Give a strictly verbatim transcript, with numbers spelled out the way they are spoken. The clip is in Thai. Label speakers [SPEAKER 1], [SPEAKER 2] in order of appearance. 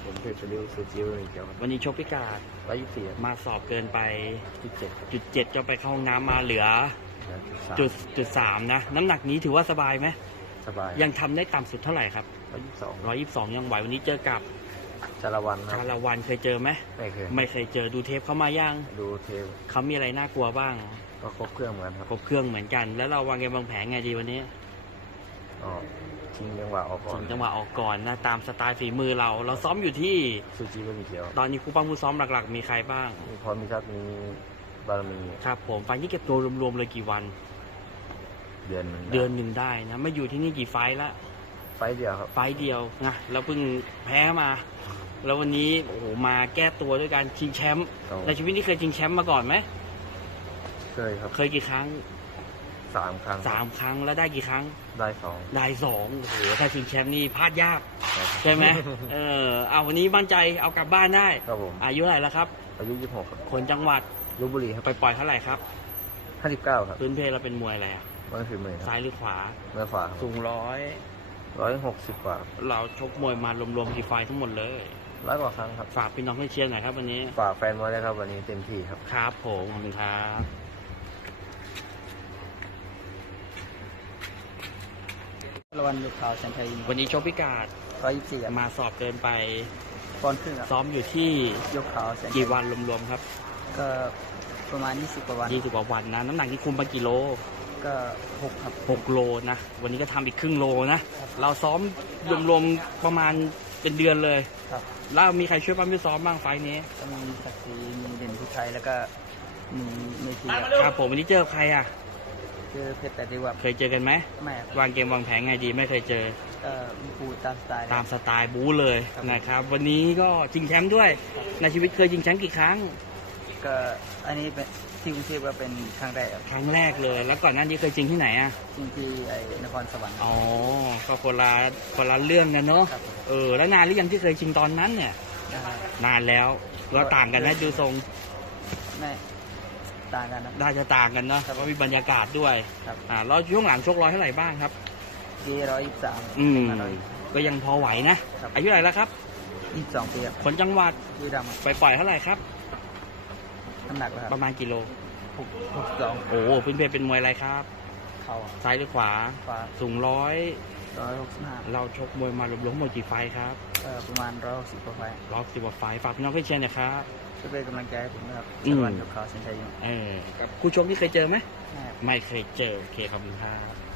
[SPEAKER 1] ผมเพชรริ้วซูจิวเกี่ยวกับ
[SPEAKER 2] วันนี้ชกพิการ
[SPEAKER 1] ร้อยยี่สิบสี่
[SPEAKER 2] มาสอบเกินไป
[SPEAKER 1] จุดเจ็ด
[SPEAKER 2] จุดเจ็ดจะไปเข้าห้องน้ำมาเหลือ
[SPEAKER 1] จุ
[SPEAKER 2] จุ
[SPEAKER 1] ด
[SPEAKER 2] ดจุดสามนะน้ำหนักนี้ถือว่าสบายไหม
[SPEAKER 1] สบาย
[SPEAKER 2] ยังทำได้ต่ำสุดเท่าไหร่ครับ
[SPEAKER 1] ร้อยยี่สิบสอง
[SPEAKER 2] ร้อยยี่สิบสองยังไหววันนี้เจอกับ
[SPEAKER 1] จารวันค
[SPEAKER 2] ชา
[SPEAKER 1] รับ
[SPEAKER 2] ละวันเคยเจอไหม
[SPEAKER 1] ไม่เคย
[SPEAKER 2] ไม่เคยเจอดูเทปเขามายัง
[SPEAKER 1] ดูเทป
[SPEAKER 2] เขามีอะไรน่ากลัวบ้าง
[SPEAKER 1] ก็ครบเครื่องเหมือนกันครับ
[SPEAKER 2] ครบเครื่องเหมือนกัน แล้วเราวางเกมวางแผนไงดีวันนี้
[SPEAKER 1] อ๋อชิงจังหวะออกก่อ
[SPEAKER 2] ถึ
[SPEAKER 1] น
[SPEAKER 2] งจังหวะออกก่อนนะตามสไตล์ฝีมือเรา เราซ้อมอยู่ที่
[SPEAKER 1] ซูจิบะหมี่เกี๊ยว
[SPEAKER 2] ตอนนี้ครูปั้งผู้ซ้อมหลักๆ มีใครบ้าง
[SPEAKER 1] มีพรมีทักมีบารมี
[SPEAKER 2] ครับผมไฟล์นี้เก็บตัวรวมๆเลยกี่วัน
[SPEAKER 1] เดือนหนึ่ง
[SPEAKER 2] เดือนหนึ่งได้นะไม่อยู่ที่นี่กี่ไฟล์ละ
[SPEAKER 1] ไฟล์เดียวครับ
[SPEAKER 2] ไฟล์เดียวนะแล้วเพิ่งแพ้มา แล้ววันนี้โอ้โหมาแก้ตัวด้วยการชิงแชมป์
[SPEAKER 1] เอา
[SPEAKER 2] ในชีวิตนี้เคยชิงแชมป์มาก่อนไหม
[SPEAKER 1] เคยครับ
[SPEAKER 2] เคยกี่ครั้ง
[SPEAKER 1] สามครั้ง
[SPEAKER 2] สามครั้งแล้วได้กี่ครั้ง
[SPEAKER 1] ได้สอง
[SPEAKER 2] ได้สองโอ้โหถ้าชิงแชมป์นี่พลาดยาก
[SPEAKER 1] ครับ
[SPEAKER 2] ใช่ไหม เออเอาวันนี้มั่นใจเอากลับบ้านได้
[SPEAKER 1] ครับผม
[SPEAKER 2] อายุเท่าไหร่แล้วครับ
[SPEAKER 1] อายุยี่สิบหกครับ
[SPEAKER 2] คนจังหวัด
[SPEAKER 1] ลพบุรีครับ
[SPEAKER 2] ไปปล่อยเท่าไหร่ครับ
[SPEAKER 1] ห้าสิบเก้าครับ
[SPEAKER 2] พื้นเพเราเป็นมวยอะไรอะ
[SPEAKER 1] มันคือมือค
[SPEAKER 2] ซ้า
[SPEAKER 1] รับ
[SPEAKER 2] ยหรือขวา
[SPEAKER 1] เมื่อขวา
[SPEAKER 2] สูงร้อย
[SPEAKER 1] ร้อยหกสิบกว่า
[SPEAKER 2] เราชกมวยมารวมๆกี่ไฟล์ทั้งหมดเลย
[SPEAKER 1] ร้อยกว่าครั้งครับ
[SPEAKER 2] ฝากพี่น้องให้เชียร์หน่อยครับวันนี้
[SPEAKER 1] ฝากแฟนมวยด้วยครับวันนี้เต็มที่ครับ
[SPEAKER 2] ครับผมขอบคุณครับ
[SPEAKER 3] ละวันลูกขาวแสนชัยยิม
[SPEAKER 2] วันนี้ชกพิการ
[SPEAKER 3] ร้อยยี่สิบสี่
[SPEAKER 2] มาสอบเกินไป
[SPEAKER 3] ปอนด์ครึ่งครับ
[SPEAKER 2] ซ้อมอยู่ที่
[SPEAKER 3] ยกขาวแสนชัย
[SPEAKER 2] กี่วันรวมๆครับ
[SPEAKER 3] ก็ประมาณยี่สิบกว่าวัน
[SPEAKER 2] ยี่สิบกว่าวันนะ น้ำหนักที่คุมไปกี่โล
[SPEAKER 3] ก็หกครับ
[SPEAKER 2] หกโลนะ วันนี้ก็ทำอีกครึ่งโลนะ เราซ้อมรวมๆประมาณเป็นเดือนเลย
[SPEAKER 3] ครับ
[SPEAKER 2] แล้วมีใครช่วยปั้มช่วยซ้อมบ้างไฟล์นี้
[SPEAKER 3] ก็มีศักดิ์ศรีมีเด่นพิชัยแล้วก็มีเมธีครับ
[SPEAKER 2] ครับผมวันนี้เจอใครอ่ะ
[SPEAKER 3] คือเพชรแต่ดีว่า
[SPEAKER 2] เคยเจอกันไหม
[SPEAKER 3] ไม่ครับ
[SPEAKER 2] วางเกมวางแผนไงดีไม่เคยเจอ
[SPEAKER 3] ก็มีปูตามสไตล์
[SPEAKER 2] ตามสไตล์บู๊เลย
[SPEAKER 3] ครับ
[SPEAKER 2] นะครับ วันนี้ก็ชิงแชมป์ด้วย ในชีวิตเคยชิงแชมป์กี่ครั้ง
[SPEAKER 3] ก็อันนี้เป็นที่กรุงเทพก็เป็นครั้งแรกครับ
[SPEAKER 2] ครั้งแรกเลย แล้วก่อนหน้านี้เคยชิงที่ไหนอ่ะ
[SPEAKER 3] จริงที่ไอ้นครสวรรค์
[SPEAKER 2] อ๋อ ก็คนละคนละเรื่องกันเนาะ
[SPEAKER 3] ครับ
[SPEAKER 2] เออ แล้วนานหรือยังที่เคยชิงตอนนั้นเนี่ย
[SPEAKER 3] นะครับ
[SPEAKER 2] นานแล้วเราต่างกันนะดูทรง
[SPEAKER 3] ไม่ต่างกันนะ
[SPEAKER 2] น่าจะต่างกันเนาะ
[SPEAKER 3] ครับ
[SPEAKER 2] เพราะมีบรรยากาศด้วย
[SPEAKER 3] ครับ
[SPEAKER 2] อ่าแล้วช่วงหลังชกร้อยเท่าไหร่บ้างครับ
[SPEAKER 3] เกีร้อยยี่สิบสาม
[SPEAKER 2] อืม
[SPEAKER 3] ร้อย
[SPEAKER 2] ก็ยังพอไหวนะ
[SPEAKER 3] ครับ
[SPEAKER 2] อายุเท่าไหร่แล้วครับ
[SPEAKER 3] ยี่สิบสองปีครับ
[SPEAKER 2] คนจังหวัด
[SPEAKER 3] บุรีรัมย์ครับ
[SPEAKER 2] ไปปล่อยเท่าไหร่ครับ
[SPEAKER 3] น้ำหนักนะค
[SPEAKER 2] ป
[SPEAKER 3] รับ
[SPEAKER 2] ระมาณกิโล
[SPEAKER 3] หกหกสิบสอง
[SPEAKER 2] โอ้โหพื้นเพเป็นมวยอะไรครับ
[SPEAKER 3] เขา
[SPEAKER 2] ซ้ายหรือขวา
[SPEAKER 3] ขวา
[SPEAKER 2] สูงร้อย
[SPEAKER 3] ร้อยหกสิบห้า
[SPEAKER 2] เราชกมวยมารวมๆหมดกี่ไฟท์ครับ
[SPEAKER 3] เอ่อประมาณร้อยหกสิบกว่าไฟล์
[SPEAKER 2] ร้อยสิบกว่าไฟท์ฝากพี่น้องเพื่อนเชียร์หน่อยครับ
[SPEAKER 3] ช่วยเป็นกำลังใจให้ผมนะครับ
[SPEAKER 2] อื
[SPEAKER 3] ส
[SPEAKER 2] ม
[SPEAKER 3] วัสดีครับเซนชัยยิม
[SPEAKER 2] เออกับคู่ชกนี่เคยเจอไหม
[SPEAKER 3] นะครับ
[SPEAKER 2] ไม่เคยเจอโอเคขอบคุณครับ